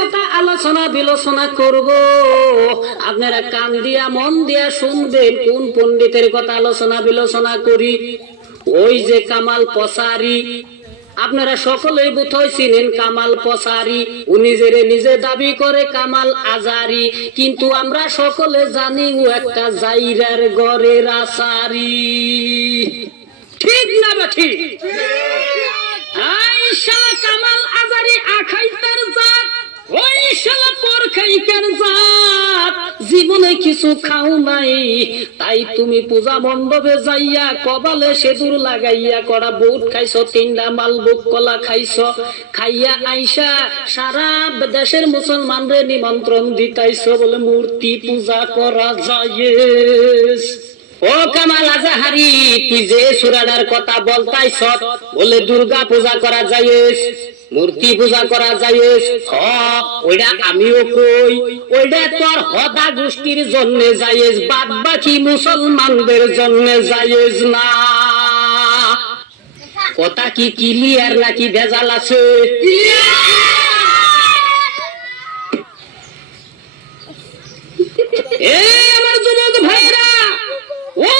কথা আলোচনা বিলোচনা করব, আপনারা কান দিয়া মন দিয়া শুনবেন কোন পণ্ডিতের কথা আলোচনা বিলোচনা করি। ওই যে কামাল পসারি, আপনারা সকলেই বোধহয় চিনেন কামাল পসারি। উনি যে নিজে দাবি করে কামাল আজারি, কিন্তু আমরা সকলে জানি ও একটা জাইরার ঘরের আসারি। ঠিক না বা ঠিক? আইসা কামাল আজারি আখাইতার জাত, ওই শালা পর খাইকার জাত, জীবনে কিছু খাও নাই, তাই তুমি পূজা মণ্ডপে যাইয়া কপালে সেদুর লাগাইয়া কড়া বুট খাইছো, 3টা মালভোগ কলা খাইছো, খাইয়া আইসা সারা দেশের মুসলমানরে নিমন্ত্রণ দিতাইছো বলে মূর্তি পূজা করা যায়। ও কামাল আজাহারি, তুই যে সুরাডার কথা বলতাইছ বলে দুর্গা পূজা করা যায়, মূর্তি পূজা করা যায়, ওইটা আমিও কই, ওইটা তোর হদা গোষ্ঠীর জন্য জায়েজ, বাদ বাকি মুসলমানদের জন্য জায়েজ না। কথা কি ক্লিয়ার নাকি ভেজাল আছে? এই আমার যুবক ভাইরা, ও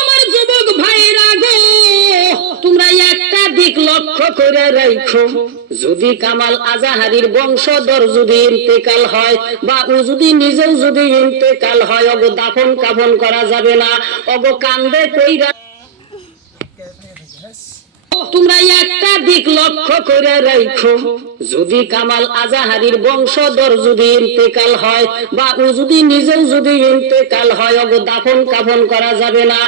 আমার যুবক ভাইরা গো, তোমরা একটা দিক লক্ষ্য করে রাখো, যদি কামাল আজাহারির বংশধর যদি ইন্তেকাল হয় বা ও যদি নিজেও যদি ইন্তেকাল হয়, ওগো দাফন কাফন করা যাবে না, ওগো কান্দে কইরা। তোমরা একটা দিক লক্ষ্য করে রাখো, যদি কামাল আজাহারির বংশধর যদি ইন্তেকাল হয় বা ও যদি নিজেও যদি ইন্তেকাল হয়, ওগো দাফন কাফন করা যাবে না।